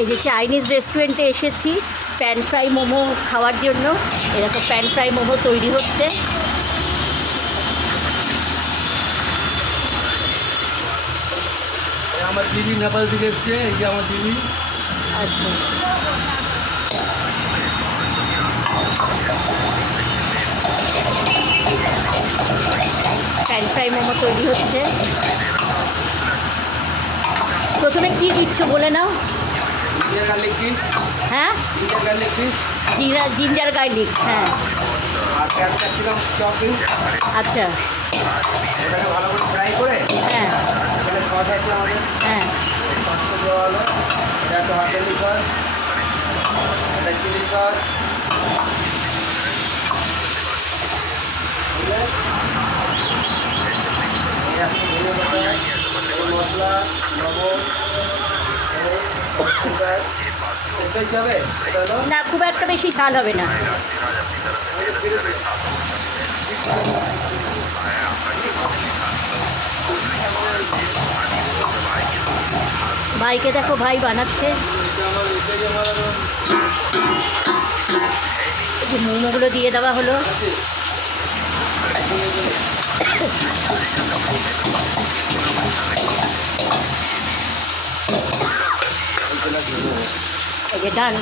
এই যে চাইনিজ রেস্টুরেন্টে এসেছি প্যান ফ্রাই মোমো খাওয়ার জন্য। এরকম প্যান ফ্রাই মোমো তৈরি হচ্ছে। আমার দিদি নেপাল থেকে এসছে, এই যে আমার দিদি। আচ্ছা, প্যান ফ্রাই মোমো তৈরি হচ্ছে। প্রথমে কী দিচ্ছ বলে নাও। জিঞ্জার গার্লিক পিস, হ্যাঁ, ginger garlic piece, ginger garlic, হ্যাঁ। আর পেঁয়াজ ক্যাপসিকাম চপিং। আচ্ছা, এটাকে ভালো করে ফ্রাই করে হ্যাঁ এখানে সস আছে আমাদের, হ্যাঁ সসটা দেওয়া হলো। এটা হচ্ছে হটেলি সস, এটা চিলি সস, মশলা, লবণ, এটাই যাবে। এটা হলো না, খুব একটা বেশি ঝাল হবে না। ভাইকে দেখো, ভাই বানাচ্ছে। এই যে মোমোগুলো দিয়ে দেওয়া হলো। এই যে ডান।